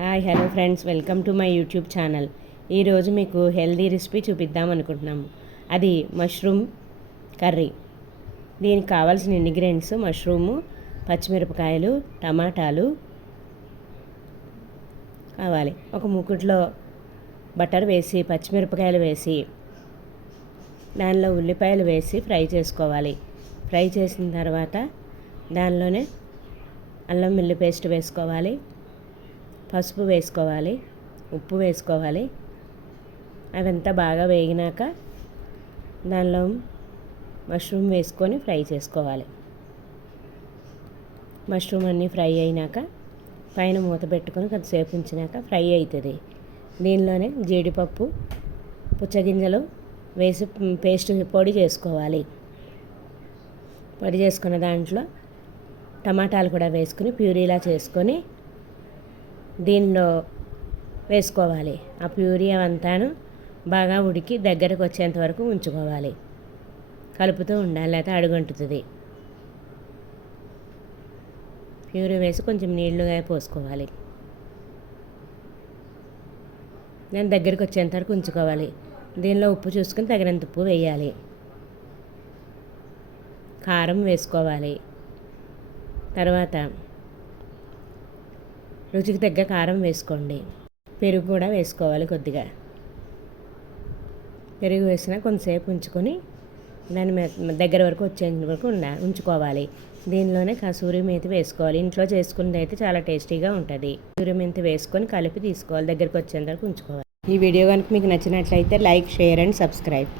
Hi hello friends, welcome to my YouTube channel. ఈరోజు మీకు healthy recipe చూపిద్దాం అనుకుంటున్నాము. అది మష్రూమ్ కర్రీ. దీనికి కావాల్సిన ఇంగ్రీడియంట్స్ మష్రూము, పచ్చిమిరపకాయలు, టమాటాలు కావాలి. ఒక మూకుట్లో బటర్ వేసి పచ్చిమిరపకాయలు వేసి దానిలో ఉల్లిపాయలు వేసి ఫ్రై చేసుకోవాలి. ఫ్రై చేసిన తర్వాత దానిలోనే అల్లం వెల్లుల్లి పేస్ట్ వేసుకోవాలి, పసుపు వేసుకోవాలి, ఉప్పు వేసుకోవాలి. అవంతా బాగా వేగినాక దానిలో మష్రూమ్ వేసుకొని ఫ్రై చేసుకోవాలి. మష్రూమ్ అన్నీ ఫ్రై అయినాక పైన మూత పెట్టుకొని కొంతసేపు ఉంచినాక ఫ్రై అవుతుంది. దీనిలోనే జీడిపప్పు, పుచ్చగింజలు వేసి పేస్ట్ పొడి చేసుకోవాలి. పొడి చేసుకున్న దాంట్లో టమాటాలు కూడా వేసుకుని ప్యూరీలా చేసుకొని దీనిలో వేసుకోవాలి. ఆ ప్యూరీ అంతాను బాగా ఉడికి దగ్గరకు వచ్చేంత వరకు ఉంచుకోవాలి. కలుపుతూ ఉండాలి, లేకపోతే అడుగంటుతుంది. ప్యూరీ వేసి కొంచెం నీళ్లుగా పోసుకోవాలి. దాని దగ్గరికి వచ్చేంత వరకు ఉంచుకోవాలి. దీనిలో ఉప్పు చూసుకుని తగినంత ఉప్పు వేయాలి. కారం వేసుకోవాలి. తర్వాత రుచికి తగ్గ కారం వేసుకోండి. పెరుగు కూడా వేసుకోవాలి కొద్దిగా. పెరుగు వేసినా కొంతసేపు ఉంచుకొని దాని దగ్గర వరకు వచ్చేంత వరకు ఉంచుకోవాలి. దీనిలోనే కసూరి మేతి వేసుకోవాలి. ఇంట్లో చేసుకున్నది అయితే చాలా టేస్టీగా ఉంటుంది. కసూరి మెంతి వేసుకొని కలిపి తీసుకోవాలి. దగ్గరికి వచ్చేంత వరకు ఉంచుకోవాలి. ఈ వీడియో కనుక మీకు నచ్చినట్లయితే లైక్, షేర్ అండ్ సబ్స్క్రైబ్.